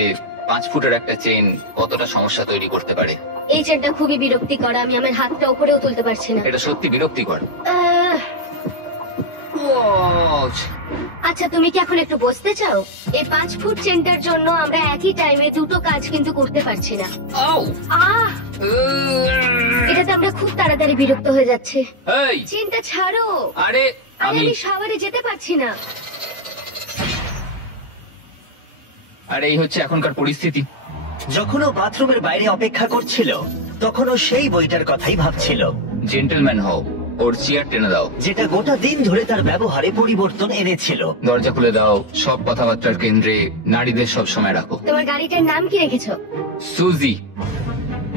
5 ফুটের একটা চেন কতটা সমস্যা তৈরি করতে পারে। এই চেনটা খুবই বিরক্তিকর, আমি আমার হাতটা উপরেও তুলতে পারছি না। এটা সত্যি বিরক্তিকর। আহ, আচ্ছা তুমি কি এখন একটু বসতে চাও? এই 5 ফুট চেনটার জন্য আমরা একই টাইমে দুটো কাজ কিন্তু করতে পারছি না। আউ! আহ, এটাতে আমরা খুব তাড়াতাড়ি বিরক্ত হয়ে যাচ্ছে। এই! চেনটা ছাড়ো। আরে আমি আমি শাওয়ারে যেতে পারছি না। আর এই হচ্ছে এখনকার পরিস্থিতি। যখন ও বাথরুমের বাইরে অপেক্ষা করছিল, তখন ও সেই বইটার কথাই ভাবছিল, জেন্টলম্যান হও, ওর চেয়ার টেনে দাও, যেটা গোটা দিন ধরে তার ব্যবহারে পরিবর্তন এনেছিল। দরজা খুলে দাও, সব কথাবার্তার কেন্দ্রে নারীদের সব সময় রাখো। তোমার গাড়িটার নাম কি রেখেছো? সুজি।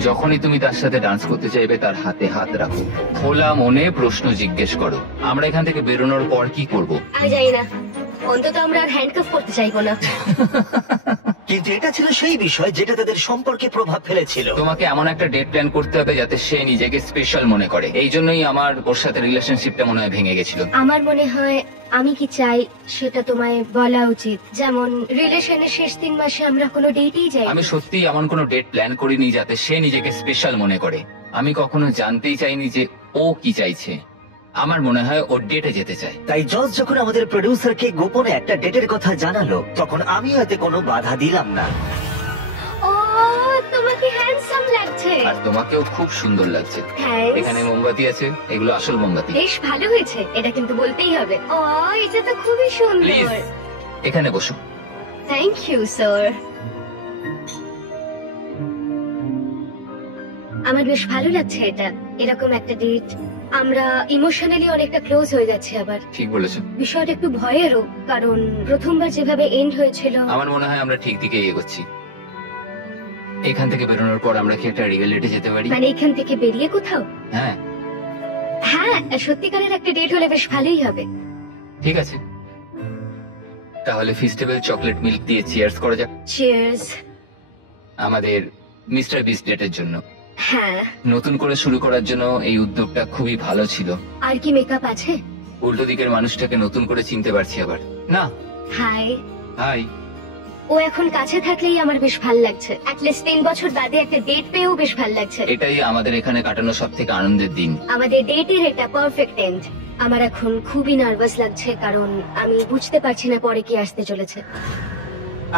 যখনই তুমি তার সাথে ডান্স করতে চাইবে তার হাতে হাত রাখো, খোলা মনে প্রশ্ন জিজ্ঞেস করো। আমরা এখান থেকে বেরোনোর পর কি করব? আমি জানি না, অন্তত আমরা আর হ্যান্ডকাফ করতে চাইবো না। কিন্তু এটা ছিল সেই বিষয় যেটা তাদের সম্পর্কে প্রভাব ফেলেছিল। তোমাকে এমন একটা ডেট প্ল্যান করতে হবে যাতে সে নিজেকে স্পেশাল মনে করে। এই জন্যই আমার ওর সাথে রিলেশনশিপটা মনে হয় ভেঙে গেছিল। আমার মনে হয় আমি কি চাই সেটা তোমায় বলা উচিত। যেমন রিলেশনের শেষ 3 মাসে আমরা কোনো ডেটেই যাই। আমি সত্যি এমন কোনো ডেট প্ল্যান করিনি যাতে সে নিজেকে স্পেশাল মনে করে। আমি কখনো জানতেই চাইনি যে ও কি চাইছে। আমার মনে হয় ও ডেটে যেতে চায়। তাই জজ যখন আমাদের প্রডিউসারকে গোপনে একটা ডেটের কথা জানালো, তখন আমিও এতে কোনো বাধা দিলাম না। ও, তোমাকে হ্যান্ডসাম লাগছে। আর তোমাকেও খুব সুন্দর লাগছে। Thanks. এখানে মোমবাতি আছে, এগুলো আসল মোমবাতি। বেশ ভালো হয়েছে, এটা কিন্তু বলতেই হবে। ও, এটা তো খুবই প্লিজ সুন্দর। এখানে বসো। Thank you sir. আমার বেশ ভালো লাগছে এটা, এরকম একটা ডেট। আমরা ইমোশনালি অনেকটা ক্লোজ হয়ে যাচ্ছি আবার। ঠিক বলেছো। বিষয়টা একটু ভয়েরও, কারণ প্রথমবার যেভাবে এন্ড হয়েছিল। আমার মনে হয় আমরা ঠিক দিকে এগোচ্ছি। এখান থেকে বেরোনোর পর আমরা কি একটা রিয়েলিটি যেতে পারি? মানে এখান থেকে বেরিয়ে কোথাও? হ্যাঁ হ্যাঁ, সত্যিকারের একটা ডেট হলে বেশ ভালোই হবে। ঠিক আছে, তাহলে ফেস্টিভ্যাল চকলেট মিল্ক দিয়ে চিয়ার্স করা যাক চিয়ার্স। আমাদের মিস্টার বিস্ট ডেটের জন্য। হ্যাঁ। নতুন করে শুরু করার জন্য এই উদ্যোগটা খুবই ভালো ছিল। আর কি মেকআপ আছে? উল্টো দিকের মানুষটাকে নতুন করে চিনতে পারছি আবার। না, হাই। হাই। ও এখন কাছে থাকলেই আমার বেশ ভালো লাগছে। অ্যাটলিস্ট 3 বছর বাদে একটা ডেট পেয়েও বেশ ভালো লাগছে। এটাই আমাদের এখানে কাটানো সব থেকে আনন্দের দিন। আমাদের ডেটের এটা পারফেক্ট এন্ড। আমার এখন খুবই নার্ভাস লাগছে, কারণ আমি বুঝতে পারছি না পরে কি আসতে চলেছে।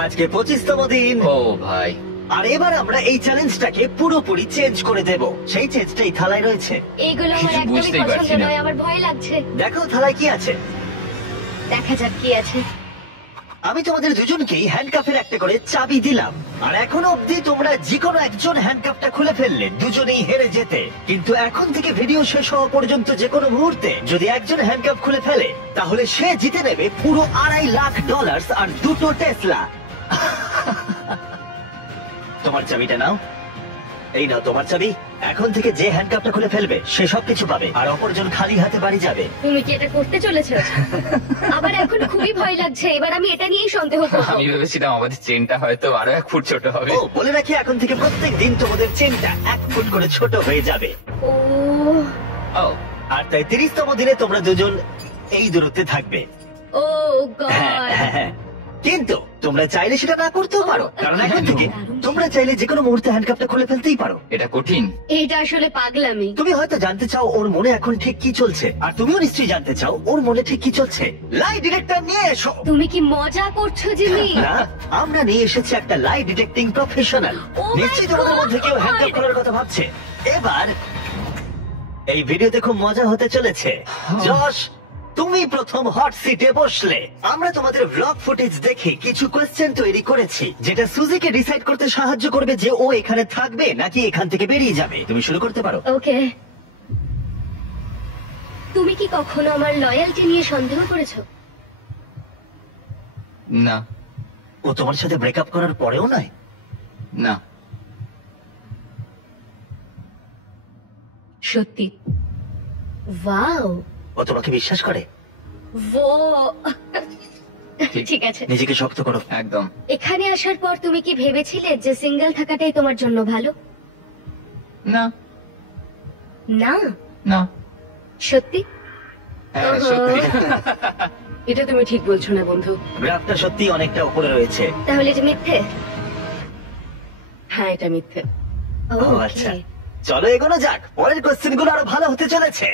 আজকে 25তম দিন। ও ভাই, আর এবার আমরা এই চ্যালেঞ্জটাকে পুরোপুরি চেঞ্জ করে দেব। সেই চেঞ্জটা এই থালায় রয়েছে। এইগুলো আমার কিছু একদমই বুঝতেই পছন্দ পারছি না। নয়, আমার ভয় লাগছে। দেখো থালায় কি আছে। দেখা যাক কি আছে। আমি তোমাদের দুজনকেই হ্যান্ডকাফের একটা করে চাবি দিলাম, আর এখনো অব্দি তোমরা যে কোনো একজন হ্যান্ডকাফটা খুলে ফেললে দুজনেই হেরে যেতে। কিন্তু এখন থেকে ভিডিও শেষ হওয়া পর্যন্ত যে কোনো মুহূর্তে যদি একজন হ্যান্ডকাফ খুলে ফেলে, তাহলে সে জিতে নেবে পুরো $2.5 লাখ আর 2টো টেসলা। তোমার চাবিটা নাও। এই নাও তোমার চাবি। এখন থেকে যে হ্যান্ডকাফটা খুলে ফেলবে সে সবকিছু পাবে, আর অপরজন খালি হাতে বাড়ি যাবে। তুমি কি এটা করতে চলেছো? আবার এখন খুবই ভয় লাগছে, এবার আমি এটা নিয়েই সন্দেহ করব। আমি ভেবেছিলাম আমাদের চেনটা হয়তো আরো 1 ফুট ছোট হবে। ও, বলে রাখি এখন থেকে প্রত্যেক দিন তোমাদের চেনটা 1 ফুট করে ছোট হয়ে যাবে। ও, ও, আর তাই 30তম দিনে তোমরা দুজন এই দূরত্বে থাকবে। ও হ্যাঁ, গড। হ্যাঁ, হ্যাঁ। কিন্তু তোমরা চাইলে সেটা না করতেও পারো, কারণ এখন থেকে তোমরা চাইলে যে কোনো মুহূর্তে হ্যান্ডকাপটা খুলে ফেলতেই পারো। এটা কঠিন। এটা আসলে পাগলামি। তুমি হয়তো জানতে চাও ওর মনে এখন ঠিক কি চলছে, আর তুমিও নিশ্চয়ই জানতে চাও ওর মনে ঠিক কি চলছে। লাই ডিটেক্টর নিয়ে এসো। তুমি কি মজা করছো জিমি? না, আমরা নিয়ে এসেছি একটা লাই ডিটেক্টিং প্রফেশনাল। Oh my নিশ্চয়ই তোমাদের God! মধ্যে কেউ হ্যান্ডকাপ খোলার কথা ভাবছে। এবার এই ভিডিওতে খুব মজা হতে চলেছে। যশ, তুমি প্রথম হট সিটে বসলে। আমরা তোমাদের ব্লগ ফুটেজ দেখে কিছু কোয়েশ্চেন তৈরি করেছি, যেটা সুজিকে ডিসাইড করতে সাহায্য করবে যে ও এখানে থাকবে নাকি এখান থেকে বেরিয়ে যাবে। তুমি শুরু করতে পারো। ওকে। তুমি কি কখনো আমার লয়ালটি নিয়ে সন্দেহ করেছো? না। ও তোমার সাথে ব্রেকআপ করার পরেও নয়? না। সত্যি? ওয়াও। ও তোমাকে বিশ্বাস করে? ঠিক আছে। নিজেকে শক্ত করো। একদম। এখানে আসার পর তুমি কি ভেবেছিলে যে সিঙ্গেল থাকাটাই তোমার জন্য ভালো? না। না? না। সত্যি? হ্যাঁ, সত্যি। এটা তুমি ঠিক বলছো না বন্ধু। গ্রাফটা সত্যি অনেকটা উপরে রয়েছে। তাহলে এটা মিথ্যে? হ্যাঁ, এটা মিথ্যে। ও Okay. আচ্ছা, চলো এগোনো যাক। পরের কোশ্চেন গুলো আরো ভালো হতে চলেছে।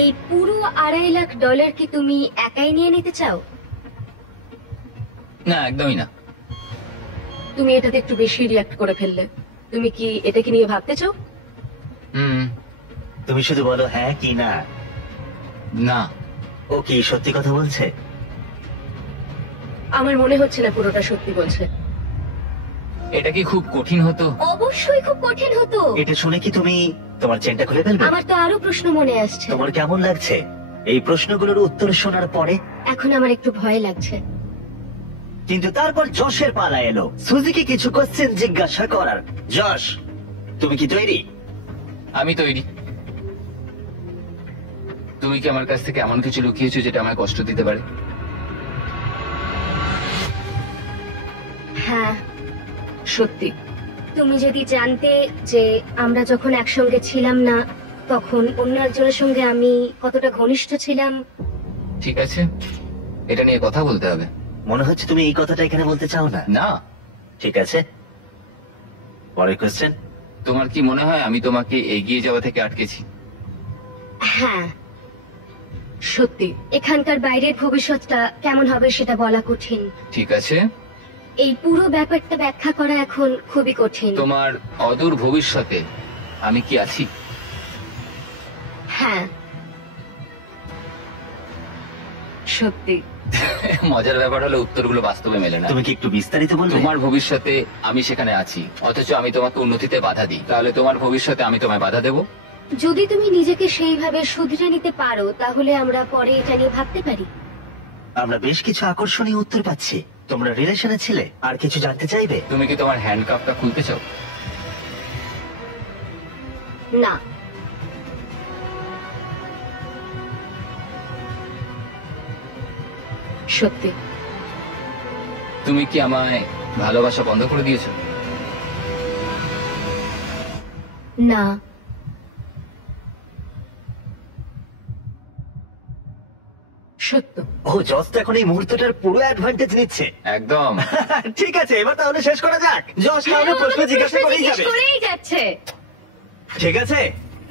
এই পুরো $2.5 লাখ কি তুমি একাই নিয়ে নিতে চাও? না, একদমই না। তুমি এটাতে একটু বেশি রিয়াক্ট করে ফেললে। তুমি কি এটাকে নিয়ে ভাবতে চাও? হুম। তুমি শুধু বলো হ্যাঁ কি না। না। ও কি সত্যি কথা বলছে? আমার মনে হচ্ছে না পুরোটা সত্যি বলছে। এটা কি খুব কঠিন হতো? অবশ্যই খুব কঠিন হতো। এটা শুনে কি তুমি তোমার চেনটা খুলে ফেলবে? আমার তো আরো প্রশ্ন মনে আসছে। তোমার কেমন লাগছে এই প্রশ্নগুলোর উত্তর শোনার পরে? এখন আমার একটু ভয় লাগছে। কিন্তু তারপর যশের পালা এলো সুজিকে কিছু কোশ্চেন জিজ্ঞাসা করার। যশ, তুমি কি তৈরি? আমি তৈরি। তুমি কি আমার কাছ থেকে এমন কিছু লুকিয়েছো যেটা আমায় কষ্ট দিতে পারে? হ্যাঁ, সত্যি। তুমি যদি জানতে যে আমরা যখন একসঙ্গে ছিলাম না তখন অন্য একজনের সঙ্গে আমি কতটা ঘনিষ্ঠ ছিলাম। ঠিক আছে, এটা নিয়ে কথা বলতে হবে। মনে হচ্ছে তুমি এই কথাটা এখানে বলতে চাও না। না। ঠিক আছে, পরের কোশ্চেন। তোমার কি মনে হয় আমি তোমাকে এগিয়ে যাওয়া থেকে আটকেছি? হ্যাঁ, সত্যি। এখানকার বাইরের ভবিষ্যৎটা কেমন হবে সেটা বলা কঠিন। ঠিক আছে। এই পুরো ব্যাপারটা ব্যাখ্যা করা এখন খুবই কঠিন। তোমার অদূর ভবিষ্যতে আমি কি আছি? হ্যাঁ, সত্যি। মজার ব্যাপার হলো উত্তরগুলো বাস্তবে মেলে না। তুমি কি একটু বিস্তারিত বলবে? তোমার ভবিষ্যতে আমি সেখানে আছি, অথচ আমি তোমাকে উন্নতিতে বাধা দিই। তাহলে তোমার ভবিষ্যতে আমি তোমায় বাধা দেবো? যদি তুমি নিজেকে সেইভাবে শুধরে নিতে পারো তাহলে আমরা পরে এটা নিয়ে ভাবতে পারি। আমরা বেশ কিছু আকর্ষণীয় উত্তর পাচ্ছি। তোমরা রিলেশনে ছিলে, আর কিছু জানতে চাইবে? তুমি কি তোমার হ্যান্ডকাপটা খুলতে চাও? না। সত্যি। তুমি কি আমায় ভালোবাসা বন্ধ করে দিয়েছো? না। সত্য। ও জস তো এখন এই মুহূর্তটার পুরো অ্যাডভান্টেজ নিচ্ছে। একদম। ঠিক আছে, এবার তাহলে শেষ করা যাক। জস তাহলে প্রশ্ন জিজ্ঞাসা করেই যাবে। করেই যাচ্ছে। ঠিক আছে,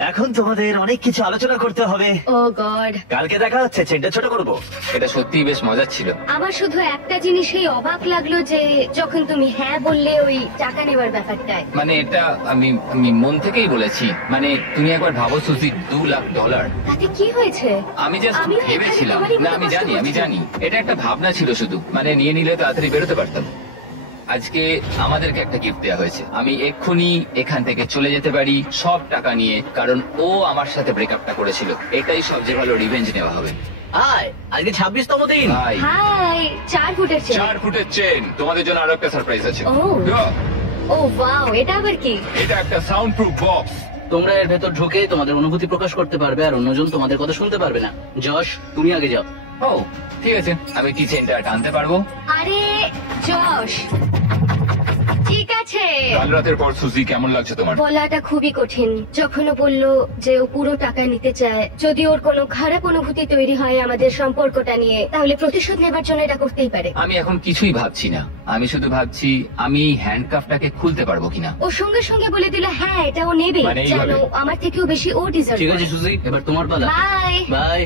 এখন তোমাদের অনেক কিছু আলোচনা করতে হবে। ও গড। কালকে দেখা হচ্ছে, চেনটা ছোট করব। এটা সত্যিই বেশ মজার ছিল। আমার শুধু একটা জিনিসেই অবাক লাগলো যে যখন তুমি হ্যাঁ বললে ওই টাকা নেবার ব্যাপারটায়। মানে এটা আমি আমি মন থেকেই বলেছি। মানে তুমি একবার ভাবো সুজি, $2 লাখ। তাতে কি হয়েছে? আমি জাস্ট আমিও এখানে ভেবেছিলাম। তোমারই না, মতো আমি কষ্ট জানি, আমি করছি। জানি এটা একটা ভাবনা ছিল শুধু। মানে নিয়ে নিলে তাড়াতাড়ি বেরোতে পারতাম। আজকে আমাদেরকে একটা গিফট দেওয়া হয়েছে। আমি এক্ষুনি এখান থেকে চলে যেতে পারি সব টাকা নিয়ে, কারণ ও আমার সাথে ব্রেকআপটা করেছিল। এটাই সবচেয়ে ভালো রিভেঞ্জ নেওয়া হবে। হাই, আজকে 26তম দিন। ভাই, হাই, 4 ফুটের চেন। 4 ফুটের চেন। তোমাদের জন্য আরো একটা সারপ্রাইজ আছে। ও। ও ওয়াও, এটা আবার কি? এটা একটা সাউন্ড প্রুফ বক্স। তোমরা এর ভেতর ঢুকে তোমাদের অনুভূতি প্রকাশ করতে পারবে আর অন্যজন তোমাদের কথা শুনতে পারবে না। যশ, তুমি আগে যাও। ও ঠিক আছে, আমি কি চেনটা টানতে পারবো? আরে যশ, ঠিক আছে। কাল রাতের পর সুজি কেমন লাগছে তোমার? বলাটা খুবই কঠিন। যখন ও বললো যে ও পুরো টাকা নিতে চায়, যদি ওর কোনো খারাপ অনুভূতি তৈরি হয় আমাদের সম্পর্কটা নিয়ে, তাহলে প্রতিশোধ নেবার জন্য এটা করতেই পারে। আমি এখন কিছুই ভাবছি না, আমি শুধু ভাবছি আমি হ্যান্ডকাফটাকে খুলতে পারবো কিনা। ও সঙ্গে সঙ্গে বলে দিল হ্যাঁ এটা ও নেবে, মানে এইভাবে? জানো আমার থেকেও বেশি ও ডিজার্ভ ঠিক করে। আছে সুজি, এবার তোমার পালা। বাই। Bye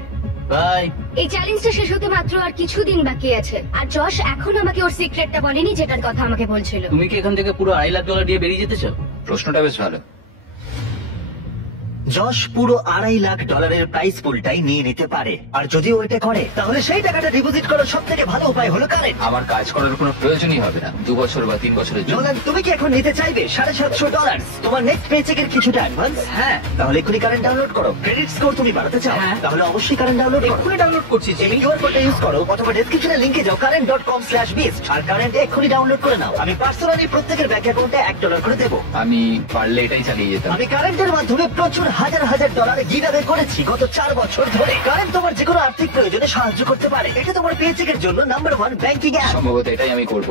bye. এই চ্যালেঞ্জটা শেষ হতে মাত্র আর কিছুদিন বাকি আছে, আর যশ এখন আমাকে ওর সিক্রেটটা বলেনি যেটার কথা আমাকে বলছিল। তুমি কি এখান থেকে পুরো $2.5 লাখ নিয়ে বেরিয়ে যেতে চাও? প্রশ্নটা বেশ ভালো। যশ পুরো $2.5 লাখ প্রাইস পুলটাই নিয়ে নিতে পারে, আর যদি ও এটা করে তাহলে সেই টাকাটা ডিপোজিট করার সব থেকে ভালো উপায় হলো কারেন্ট। আমার কাজ করার কোনো প্রয়োজনই হবে না 2 বছর বা 3 বছরের জন্য। নোলান, তুমি কি এখন নিতে চাইবে $750 তোমার নেক্সট পেচেকের কিছুটা অ্যাডভান্স? হ্যাঁ। তাহলে এক্ষুনি কারেন্ট ডাউনলোড করো। ক্রেডিট স্কোর তুমি বাড়াতে চাও? হ্যাঁ। তাহলে অবশ্যই কারেন্ট ডাউনলোড করো। এক্ষুনি ডাউনলোড করছি এই জিমি। কিউআর কোডটা ইউজ করো অথবা ডেসক্রিপশনে লিংকে যাও current.com/beast আর কারেন্ট এক্ষুনি ডাউনলোড করে নাও। আমি পার্সোনালি প্রত্যেকের ব্যাংক অ্যাকাউন্টে $1 করে দেবো। আমি পারলে এটাই চালিয়ে যেতাম। আমি কারেন্টের মাধ্যমে প্রচুর হাজার হাজার ডলার গিভঅ্যাওয়ে করেছি গত 4 বছর ধরে। কারেন্ট তোমার যে কোনো আর্থিক প্রয়োজনে সাহায্য করতে পারে। এটা তোমার পেচেকের জন্য নাম্বার 1 ব্যাংকিং অ্যাপ। সম্ভবত এটাই আমি করব।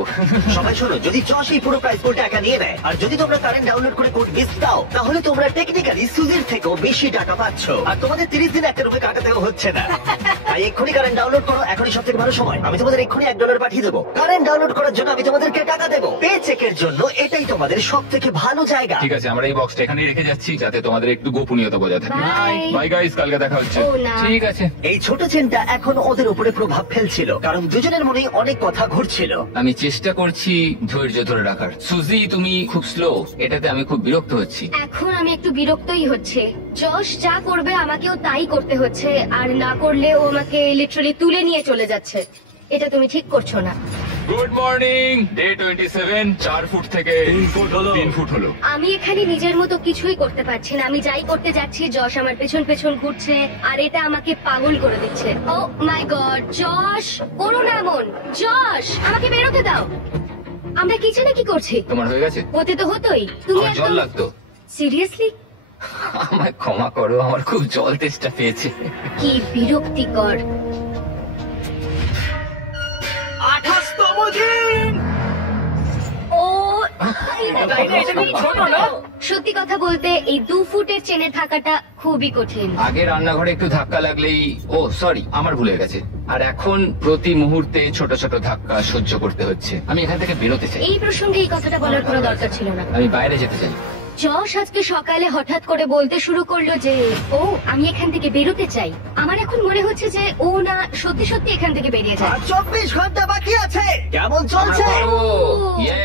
সবাই শোনো, যদি যশ এই পুরো প্রাইস পুলটা একা নিয়ে নেয় আর যদি তোমরা কারেন্ট ডাউনলোড করে কোড বিস্ট দাও, তাহলে তোমরা টেকনিক্যালি সুজির থেকেও বেশি টাকা পাচ্ছ, আর তোমাদের 30 দিন একটা রূপে কাটাতেও হচ্ছে না। তাই এক্ষুনি কারেন্ট ডাউনলোড করো, এখনই সব থেকে ভালো সময়। আমি তোমাদের এক্ষুনি $1 পাঠিয়ে দেবো। কারেন্ট ডাউনলোড করার জন্য আমি তোমাদেরকে টাকা দেবো। পে চেকের জন্য এটাই তোমাদের সব থেকে ভালো জায়গা। ঠিক আছে, আমরা এই বক্সটা এখানেই রেখে যাচ্ছি যাতে তোমাদের একটু গোপনীয়তা বজায় থাকে। বাই। বাই গাইস, কালকে দেখা হচ্ছে। ও না। ঠিক আছে। এই ছোট চেনটা এখন ওদের উপরে প্রভাব ফেলছিল, কারণ দুজনের মনেই অনেক কথা ঘুরছিল। আমি চেষ্টা করছি ধৈর্য ধরে রাখার। সুজি, তুমি খুব স্লো, এটাতে আমি খুব বিরক্ত হচ্ছি। এখন আমি একটু বিরক্তই হচ্ছে। যশ যা করবে আমাকেও তাই করতে হচ্ছে, আর না করলে ও আমাকে লিটারালি তুলে নিয়ে চলে যাচ্ছে। এটা তুমি ঠিক করছো না। Good morning. ডে 27, 4 ফুট থেকে 3 ফুট হলো। আমি এখানে নিজের মতো কিছুই করতে পারছি না। আমি যাই করতে যাচ্ছি যশ আমার পেছন পেছন ঘুরছে, আর এটা আমাকে পাগল করে দিচ্ছে। ও মাই গড, যশ করো না এমন। যশ আমাকে বেরোতে দাও। আমরা কিচেনে কি করছি? তোমার হয়ে গেছে? হতে তো হতোই। তুমি আমার জল একদম লাগতো। সিরিয়াসলি? আমায় ক্ষমা করো, আমার খুব জল তেষ্টা পেয়েছে। কি বিরক্তিকর। 28তম দিন। ও সত্যি কথা বলতে এই 2 ফুটের চেনে থাকাটা খুবই কঠিন। আগে রান্নাঘরে একটু ধাক্কা লাগলেই, ও সরি, আমার ভুলে গেছে। আর এখন প্রতি মুহূর্তে ছোট ছোট ধাক্কা সহ্য করতে হচ্ছে। আমি এখান থেকে বেরোতে চাই। এই প্রসঙ্গে এই কথাটা বলার কোনো দরকার ছিল না। আমি বাইরে যেতে চাই। যশ আজকে সকালে হঠাৎ করে বলতে শুরু করলো যে ও আমি এখান থেকে বেরোতে চাই। আমার এখন মনে হচ্ছে যে ও না সত্যি সত্যি এখান থেকে বেরিয়ে যায়। আর 24 ঘন্টা বাকি আছে। কেমন আমরা চলছে? পারবো। ইয়ে!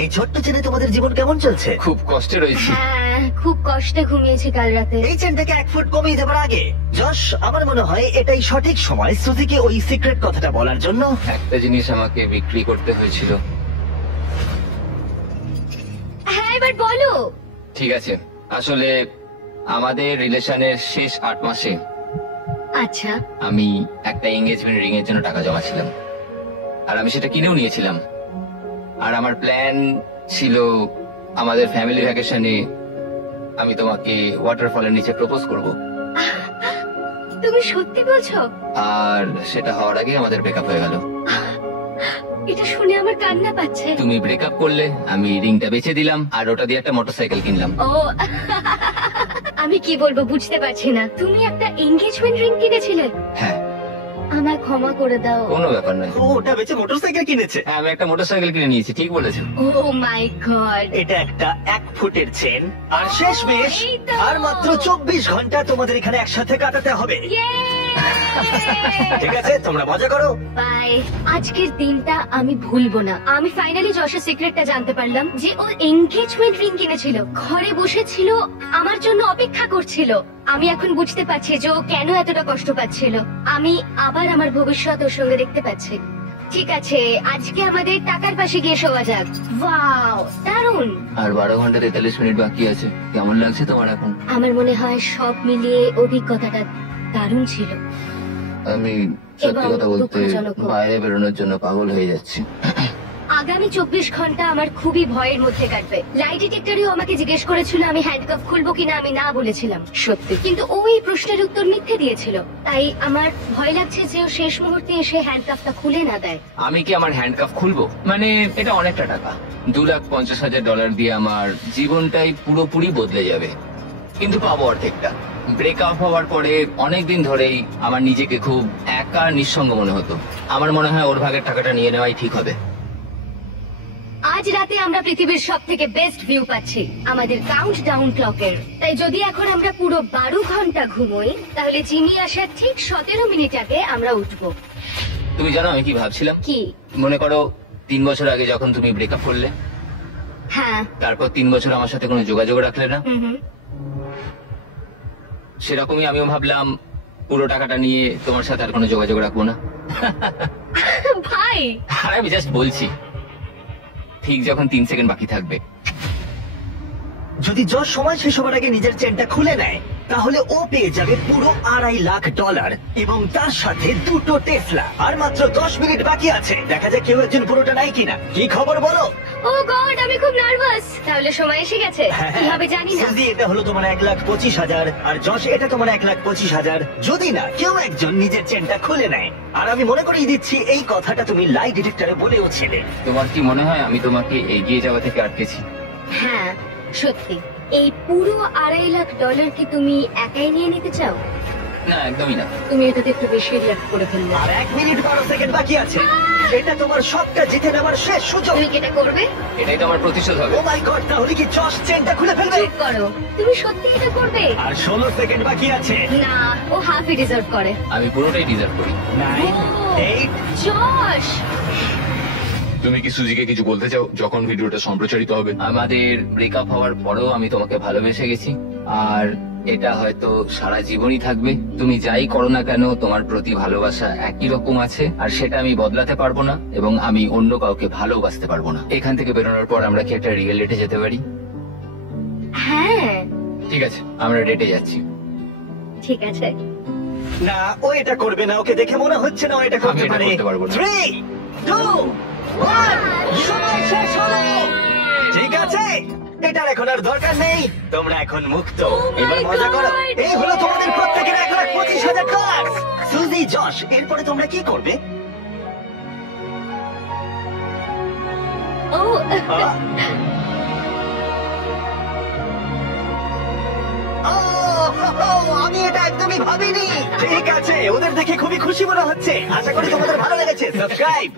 এই ছোট্ট চেনে তোমাদের জীবন কেমন চলছে? খুব কষ্টে রয়েছি। হ্যাঁ, খুব কষ্টে ঘুমিয়েছি কাল রাতে। এই চেনটাকে 1 ফুট কমিয়ে দেবার আগে যশ, আমার মনে হয় এটাই সঠিক সময় সুজিকে ওই সিক্রেট কথাটা বলার জন্য। একটা জিনিস আমাকে বিক্রি করতে হয়েছিল। হ্যাঁ, এবার বলো। ঠিক আছে, আসলে আমাদের রিলেশনের শেষ 8 মাসে আচ্ছা, আমি একটা এঙ্গেজমেন্ট রিং এর জন্য টাকা জমাছিলাম, আর আমি সেটা কিনেও নিয়েছিলাম। আর আমার প্ল্যান ছিল আমাদের ফ্যামিলি ভ্যাকেশনে আমি তোমাকে ওয়াটারফলের নিচে প্রপোজ করব, তুমি সত্যি বলছো? আর সেটা হওয়ার আগে আমাদের ব্রেকআপ হয়ে গেল। এটা শুনে আমার কান্না পাচ্ছে। তুমি ব্রেকআপ করলে, আমি রিংটা বেচে দিলাম, আর ওটা দিয়ে একটা মোটরসাইকেল কিনলাম। ও আমি কি বলবো বুঝতে পারছি না। তুমি একটা এনগেজমেন্ট রিং কিনেছিলে? হ্যাঁ, আমায় ক্ষমা করে দাও। কোনো ব্যাপার নয়। ও ওটা বেচে মোটরসাইকেল কিনেছে। হ্যাঁ, আমি একটা মোটরসাইকেল কিনে নিয়েছি, ঠিক বলেছেন। ও মাই গড। এটা একটা 1 ফুটের চেন, আর শেষমেশ এই তো। আর মাত্র 24 ঘন্টা তোমাদের এখানে একসাথে কাটাতে হবে। ঠিক আছে, তোমরা মজা করো। বাই। আজকের দিনটা আমি ভুলবো না। আমি ফাইনালি যশের সিক্রেটটা জানতে পারলাম যে ও এনগেজমেন্ট রিং কিনেছিল, ঘরে বসেছিল, আমার জন্য অপেক্ষা করছিল। আমি এখন বুঝতে পারছি যে ও কেন এতটা কষ্ট পাচ্ছিল। আমি আবার আমার ভবিষ্যৎ ওর সঙ্গে দেখতে পাচ্ছি। ঠিক আছে, আজকে আমাদের টাকার পাশে গিয়ে শোয়া যাক। ওয়াও, দারুণ। আর 12 ঘন্টা 43 মিনিট বাকি আছে। কেমন লাগছে তোমার এখন? আমার মনে হয় সব মিলিয়ে অভিজ্ঞতাটা দারুণ ছিল। আমি সত্যি এবং কথা বলতে দুঃখজনকও। বাইরে বেরোনোর জন্য পাগল হয়ে যাচ্ছি। আগামী 24 ঘন্টা আমার খুবই ভয়ের মধ্যে কাটবে। লাই ডিটেক্টরেও আমাকে জিজ্ঞেস করেছিল আমি হ্যান্ডকাফ খুলবো কিনা, আমি না বলেছিলাম সত্যি, কিন্তু ও এই প্রশ্নের উত্তর মিথ্যে দিয়েছিল। তাই আমার ভয় লাগছে যে ও শেষ মুহূর্তে এসে হ্যান্ডকাফটা খুলে না দেয়। আমি কি আমার হ্যান্ডকাফ খুলবো? মানে এটা অনেকটা টাকা, $2,50,000 দিয়ে আমার জীবনটাই পুরোপুরি বদলে যাবে, কিন্তু পাবো অর্ধেকটা। ব্রেকআপ হওয়ার পরে অনেকদিন ধরেই আমার নিজেকে খুব একা নিঃসঙ্গ মনে হতো। আমার মনে হয় ওর ভাগের টাকাটা নিয়ে নেওয়াই ঠিক হবে। আজ রাতে আমরা পৃথিবীর সব থেকে বেস্ট ভিউ পাচ্ছি আমাদের কাউন্ট ডাউন ক্লকের। তাই যদি এখন আমরা পুরো 12 ঘন্টা ঘুমোই, তাহলে জিমি আসার ঠিক 17 মিনিট আগে আমরা উঠবো। তুমি জানো আমি কি ভাবছিলাম? কি? মনে করো 3 বছর আগে যখন তুমি ব্রেকআপ করলে, হ্যাঁ। তারপর 3 বছর আমার সাথে কোনো যোগাযোগ রাখলে না, হুম। সেরকমই আমিও ভাবলাম পুরো টাকাটা নিয়ে তোমার সাথে আর কোনো যোগাযোগ রাখবো না। ভাই, আর আমি জাস্ট বলছি, ঠিক যখন 3 সেকেন্ড বাকি থাকবে। যদি যশ সময় শেষ হবার আগে নিজের চেনটা খুলে নেয়, তাহলে ও পেয়ে যাবে পুরো $2.5 লাখ এবং তার সাথে 2টো টেসলা। আর মাত্র 10 মিনিট বাকি আছে, দেখা যাক কেউ একজন পুরোটা নাই কিনা। কি খবর বলো? ও গড, আমি খুব নার্ভাস। তাহলে সময় এসে গেছে, কি হবে জানি না। সুজি, এটা হলো তোমার 1,25,000 আর যশ এটা তোমার 1,25,000, যদি না কেউ একজন নিজের চেনটা খুলে নেয়। আর আমি মনে করিয়ে দিচ্ছি এই কথাটা তুমি লাই ডিটেক্টরে বলেও ছিলে। তোমার কি মনে হয় আমি তোমাকে এগিয়ে যাওয়া থেকে আটকেছি? হ্যাঁ সত্যি, এই পুরো $2.5 লাখ কি তুমি একাই নিয়ে নিতে চাও? না, একদমই না। তুমি এটাতে একটু বেশি রিয়াক্ট করে ফেললে। আর 1 মিনিট 12 সেকেন্ড বাকি আছে। এটা তোমার সবটা জিতে নেওয়ার শেষ সুযোগ। তুমি কি এটা করবে? এটাই তো আমার প্রতিশোধ হবে। ও মাই গড, তাহলে কি যশ চেনটা খুলে ফেলবে? চুপ করো, তুমি সত্যি এটা করবে? আর 16 সেকেন্ড বাকি আছে। না, ও হাফই ডিজার্ভ করে। আমি পুরোটাই ডিজার্ভ করি। 9, 8, জশ, তুমি কি সুজিকে কিছু বলতে চাও যখন ভিডিওটা সম্প্রচারিত হবে? আমাদের ব্রেকআপ হওয়ার পরেও আমি তোমাকে ভালোবেসে গেছি, আর এটা হয়তো সারা জীবনই থাকবে। তুমি যাই করো না কেন, তোমার প্রতি ভালোবাসা একই রকম আছে, আর সেটা আমি বদলাতে পারবো না, এবং আমি অন্য কাউকে ভালোবাসতে পারবো না। এখান থেকে বেরোনোর পর আমরা কি একটা রিয়েল ডেটে যেতে পারি? হ্যাঁ ঠিক আছে, আমরা ডেটে যাচ্ছি। ঠিক আছে। না, ও এটা করবে না। ওকে দেখে মনে হচ্ছে না ও এটা আমি করতে এটা পারে। করতে পারবো না। 3, 2, 1, সময় শেষ হলো। ঠিক আছে, এটার এখন আর দরকার নেই। তোমরা এখন মুক্ত। Oh my এবার মজা করো। God! এই হলো তোমাদের প্রত্যেকের $1,25,000। সুজি, যশ, এরপরে তোমরা কি করবে? ও আহ? আমি এটা একদমই ভাবিনি। ঠিক আছে, ওদের দেখে খুবই খুশি মনে হচ্ছে। আশা করি তোমাদের ভালো লেগেছে। সাবস্ক্রাইব।